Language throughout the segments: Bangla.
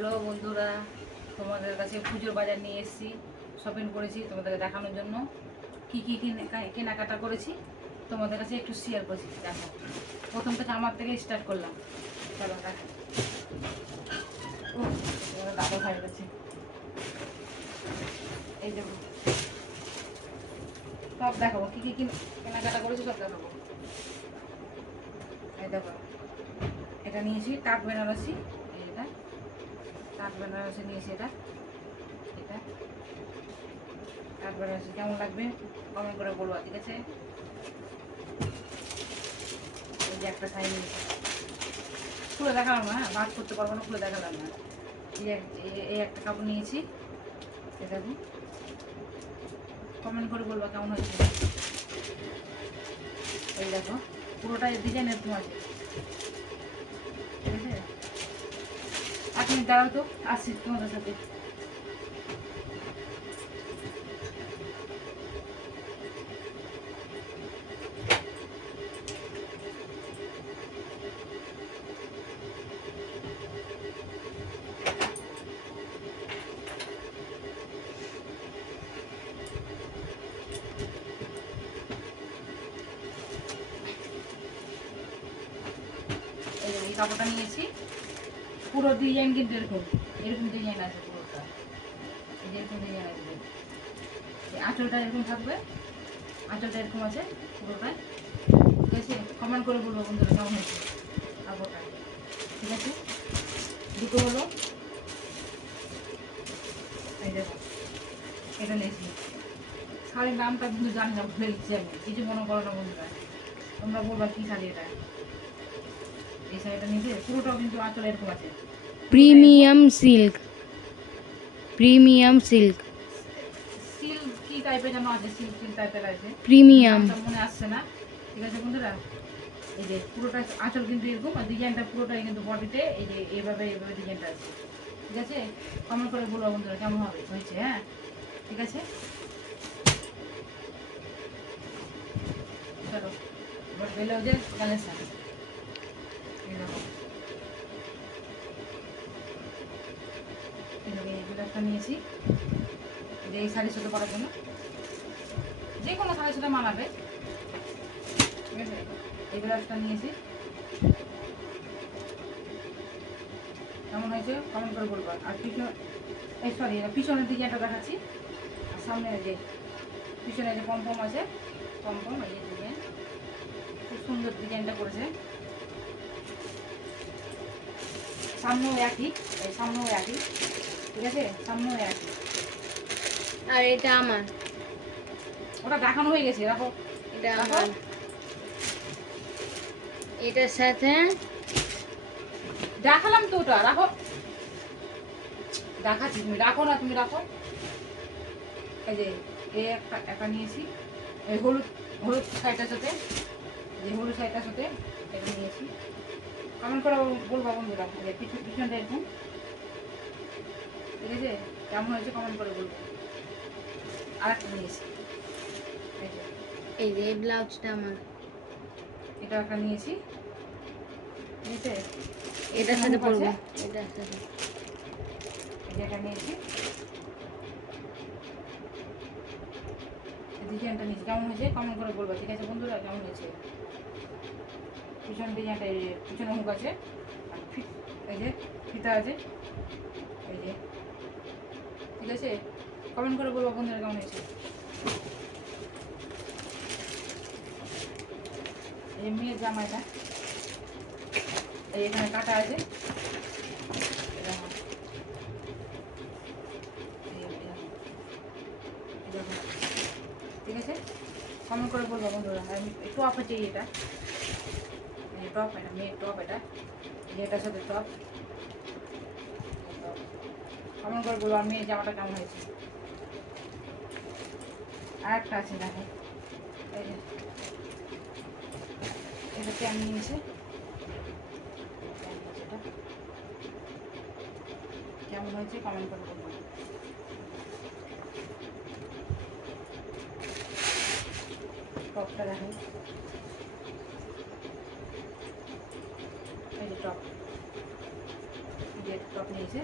হ্যালো বন্ধুরা, তোমাদের কাছে পুজোর বাজার নিয়ে এসেছি। শপিং করেছি তোমাদেরকে দেখানোর জন্য। কী কী কেনাকাটা করেছি তোমাদের কাছে একটু শেয়ার করছি। দেখো, প্রথম থেকে আমার থেকে স্টার্ট করলাম। চলো দেখো। দাদা খাই গেছে, এই দেখো সব দেখাবো। কী কী কেনাকাটা করেছি সব দেখাবো। এই দেখো, এটা নিয়েছি কাঠ বেনারসি। এটা কাঠ বেনারসি নিয়েছি। এটা কাঠ বেনারসি কেমন লাগবে কমেন্ট করে বলবো, ঠিক আছে? এই যে একটা শাড়ি নিয়েছি, খুলে দেখালাম না, হ্যাঁ বাদ করতে পারবো না, খুলে দেখালাম না। এই একটা কাপড় নিয়েছি। এটা দেখো, কমেন্ট করে বলবা কেমন হয়েছে। এই দেখো, পুরোটাই ডিজাইনের এরকম আছে, ঠিক আছে? আপনি দাঁড়াও তো, আসছি তোমাদের সাথে। এই কাপড়টা নিয়েছি, পুরো ডিজাইন কিন্তু এরকম এরকম ডিজাইন আছে পুরোটা। এই যে এরকম ডিজাইন আসবে, আঁচলটা এরকম থাকবে, আঁচলটা এরকম আছে পুরোটাই, ঠিক আছে? কমেন্ট করে বলবো বন্ধুরা কেমন হয়েছে কাপড়টা, ঠিক আছে? দুটো হলো। এই দেখো, এটা নিয়েছি। শাড়ির নামটা কিন্তু জানি না, ভুলে দিচ্ছি আমি, কিছু মনে করো না বন্ধুরা, তোমরা বলবা কী শাড়ি এটা। এই শাড়িটা নিয়েছে, পুরোটাও কিন্তু আঁচল এরকম আছে, প্রিমিয়াম সিল্ক। সিল্ক কি টাইপের যেন আছে, সিল্ক টাইপের আছে, প্রিমিয়াম মনে আসছে না, ঠিক আছে বন্ধুরা? এই যে পুরোটা আঁচল কিন্তু এরকম, আর ডিজাইনটা পুরোটাই কিন্তু বডিতে এই যে এইভাবে ডিজাইনটা আছে, ঠিক আছে? কমেন্ট করে বলবো বন্ধুরা কেমন হবে হয়েছে, হ্যাঁ ঠিক আছে? চলো এবার ব্লাউজের কালেকশন। এই দেখো, এই ব্লাউজটা নিয়েছি, এই যে এই শাড়ির সাথে পরার জন্য, যে কোনো শাড়ির সাথে মানাবে, ঠিক আছে? এই ব্লাউজটা নিয়েছি, কেমন হয়েছে কমেন্ট করে বলবো। আর পিছনের দিকে একটা দেখাচ্ছি, আর সামনে যে পিছনে যে পম্পম আছে, পম্পম এই যে ডিজাইন, খুব সুন্দর ডিজাইনটা করেছে। সামনেও একই, ঠিক আছে? সামনেও একই। আর এটা আমার, ওটা দেখানো হয়ে গেছে, রাখো। এটা আমার, এটার সাথে দেখালাম তো, ওটা রাখো, দেখাচ্ছি, তুমি রাখো না, তুমি রাখো। এই যে এই একটা নিয়েছি, এই হলুদ শাড়িটার সাথে, যে হলুদ শাড়িটার সাথে এটা নিয়েছি। কমেন্ট করে বলবো বন্ধুরা, যে পিছনটা এরকম, ঠিক আছে? কেমন হয়েছে কমেন্ট করে বলবো। আর একটা নিয়েছি, এই যে এই ব্লাউজটা আমার, এটা একটা নিয়েছি, ঠিক আছে? এটার সাথে পরবো, এটার সাথে এটা নিয়েছি, ডিজাইনটা নিয়েছি, কেমন হয়েছে কমেন্ট করে বলবো, ঠিক আছে বন্ধুরা? কেমন হয়েছে পিছন ডিজাইনটা, এই যে পিছনে হুক আছে, আর এই যে ফিতা আছে, এই যে, ঠিক আছে? কমেন্ট করে বলবো বন্ধুরা কেমন হয়েছে। এই মেয়ের জামাটা, এই এখানে কাটা আছে, ঠিক আছে? কমেন্ট করে বলবো বন্ধুরা। টপ আছে এটা, টপ, এটা মেয়ের টপ, এটার সাথে টপ। কমেন্ট করে বলবো আর মেয়ের জামাটা কেমন হয়েছে। আর একটা আছে দেখো, এই যে এটা প্যান নিয়েছে, কেমন হয়েছে কমেন্ট করে বলবো। টপটা দেখো, এই যে টপ, টপ নিয়েছে।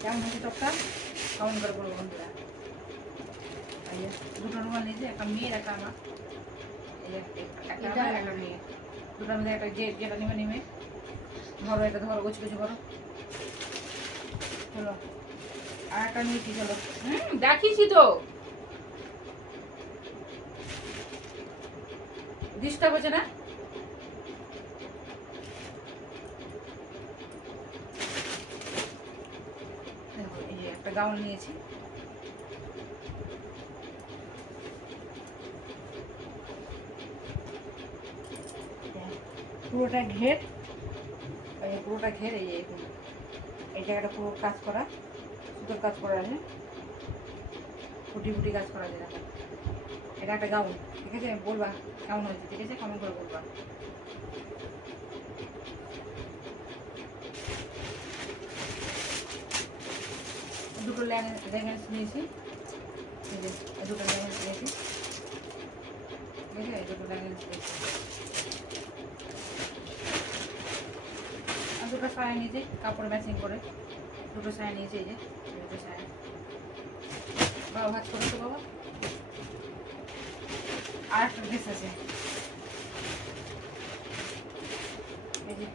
কেমন হয়েছে টপটা কেমন করে বলবো বন্ধুরা। এই যে দুটো রুমাল নিয়েছে, একটা মেয়ের একটা আমার। এই যে একটা আমার একটা মেয়ে, দুটোর মধ্যে একটা যেটা নেবে নেবে ধরো, এটা ধরো, গুছি গুছি করো। চলো আর একটা নিয়েছি, চলো। দেখিছি তো, ডিস্টার্ব হচ্ছে না? এই যে একটা গাউন নিয়েছি, পুরোটা ঘের, পুরোটা ঘের। এই যে এই জায়গাটা পুরো কাজ করা, সুতোর কাজ করা আছে, ফুটি ফুটি কাজ করা আছে। দেখো এটা একটা গাউন, ঠিক আছে? বলবা কেমন হয়েছে, ঠিক আছে? কমেন্ট করে বলবা। দুটো লেগিংস নিয়েছি, এই যে দুটো লেগিংস নিয়েছি, ঠিক আছে? দুটো লেগিংস নিয়েছি আর দুটো সায়া নিয়েছি, কাপড় ম্যাচিং করে দুটো সায়া নিয়েছি। এই যে দুটো সায়া, বাবা ভাজ করো তো বাবা। আর একটা ড্রেস আছে, এই যে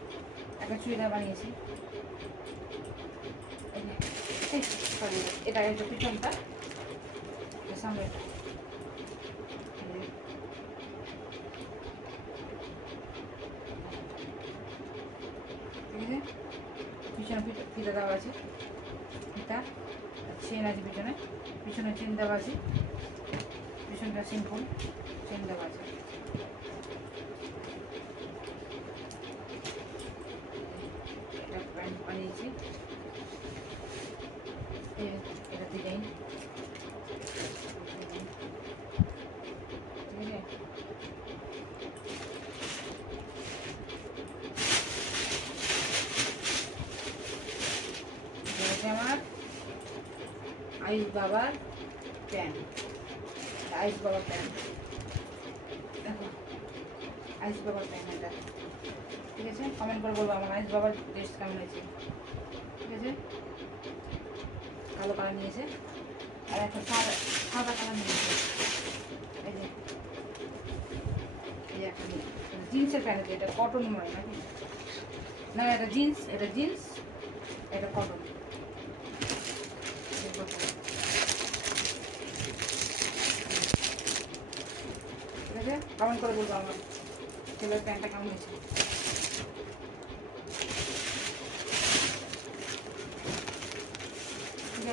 একটা চুড়িদার বানিয়েছি। এটা একটা পিছনটা, সামনে ঠিক আছে? পিছনে ফিতা দেওয়া আছে, ফিতা চেন আছে, পিছনে পিছনে চেন দেওয়া আছে, পিছনটা সিম্পল চেন দেওয়া আছে। এটা প্যান্ট বানিয়েছি, এটা ডিজাইন, ঠিক আছে? আমার আয়ুষ বাবার প্যান্ট, আয়ুষ বাবার প্যান্ট, দেখো আয়ুষ বাবার প্যান্ট এটা, ঠিক আছে? কমেন্ট করে বলবো আমার আয়ুষ বাবার ড্রেস কেমন হয়েছে, ঠিক আছে? কালো কালার নিয়েছে আর একটা সাদা কালার নিয়েছে। এই যে এই একটা জিন্সের প্যান্ট, এটা কটন নয় নাকি? না এটা জিন্স, এটা জিন্স, এটা কটন। ঠিক আছে? কমেন্ট করে বলবো আমার ছেলের প্যান্টটা কেমন হয়েছে।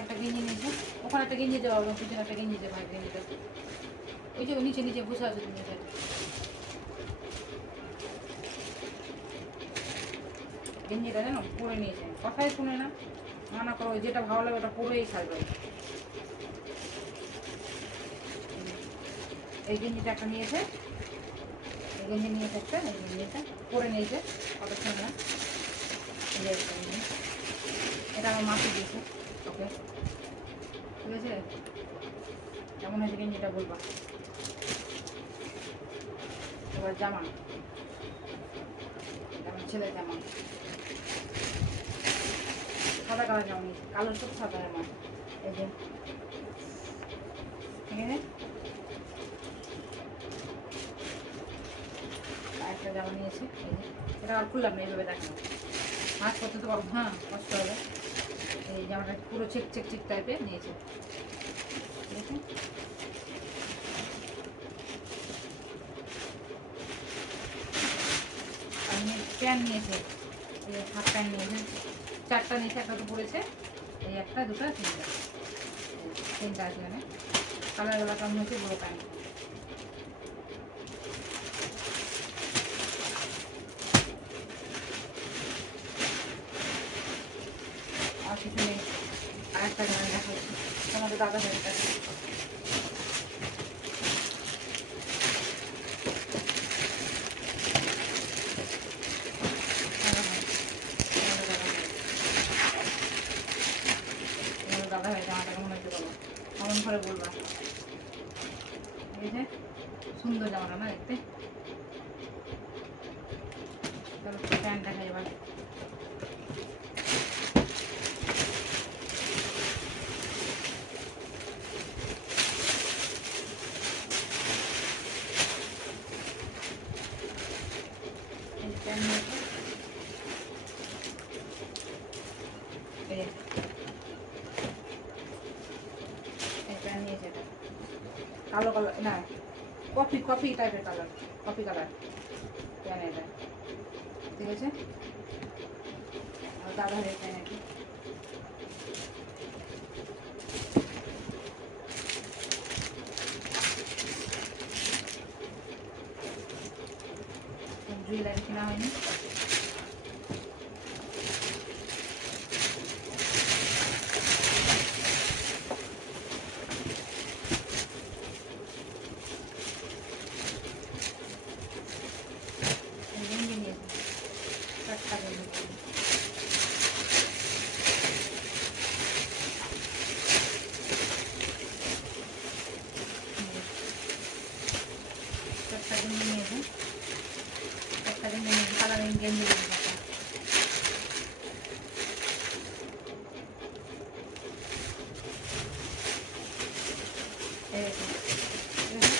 একটা গেঞ্জি নিয়েছে, ওখানে একটা গেঞ্জি দেওয়া হবে, পিছনে একটা গেঞ্জি দেওয়া হয়। গেঞ্জিটা ওই যে নিচে নিচে বসে আছে, তুমি এটা গেঞ্জিটা জানো পরে নিয়েছে, কথাই শুনে না, মানা করো যেটা ভালো লাগে ওটা পরেই ছাড়বে। এই গেঞ্জিটা একটা নিয়েছে, এই গেঞ্জি নিয়েছে একটা, এই গেঞ্জিটা পরে নিয়েছে, কথা শুনে না। এটা আমার মাকে দিয়েছে, ওকে? ঠিক আছে? কেমন হয়েছে গেঞ্জিটা বলবা। এবার জামা, আমার ছেলের জামা, সাদা কালার জামা নিয়েছে, কালো সব সাদা জামা। এই যে ঠিক আছে? একটা জামা নিয়েছি, এই যে এটা আর খুললাম না, এইভাবে দেখো মাছ করতে তো পারবো, হ্যাঁ কষ্ট হবে। এই জামাটা পুরো চেক চেক চেক টাইপের নিয়েছে, ঠিক আছে? আর প্যান্ট নিয়েছে, এই হাফ প্যান্ট নিয়েছে, চারটা নিয়েছে, একটা তো পড়েছে, এই একটা দুটো তিনটা, তিনটা আছে এখানে। কালারগুলো কেমন হয়েছে বড় প্যান্ট। আর কিছু নেই, আর একটা জায়গায় দেখা হচ্ছে তোমাদের দাদা ভাইয়ের কাছে। দাদা ভাই জামাটা কেমন হয়েছে বলো, কেমন করে বলবা, ঠিক আছে? সুন্দর জামাটা না দেখতে। চলো প্যান্ট দেখা এবার, কালো কালার না, কফি কফি টাইপের কালার, কফি কালার প্যান এটা, ঠিক আছে। আর দাদা হয়ে প্যান এটা জুয়েলারি কেনা হয়নি। গেঞ্জি নিয়েছি, 4টা গেঞ্জি। একটা গেঞ্জি নিয়েছি, একটা গেঞ্জি নিয়েছি, কালারিং গেঞ্জি নিয়েছি একটা। এই দেখুন, ঠিক আছে।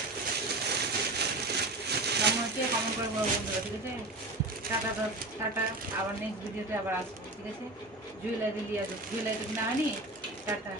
কেমন হচ্ছে কমেন্ট করে বলবো বন্ধুরা, ঠিক আছে। টাটা টাটা, আবার নেক্সট ভিডিওতে আবার আসবো, ঠিক আছে। জুয়েলারি নিয়ে আসবো, জুয়েলারি না হয়নি। টাটা।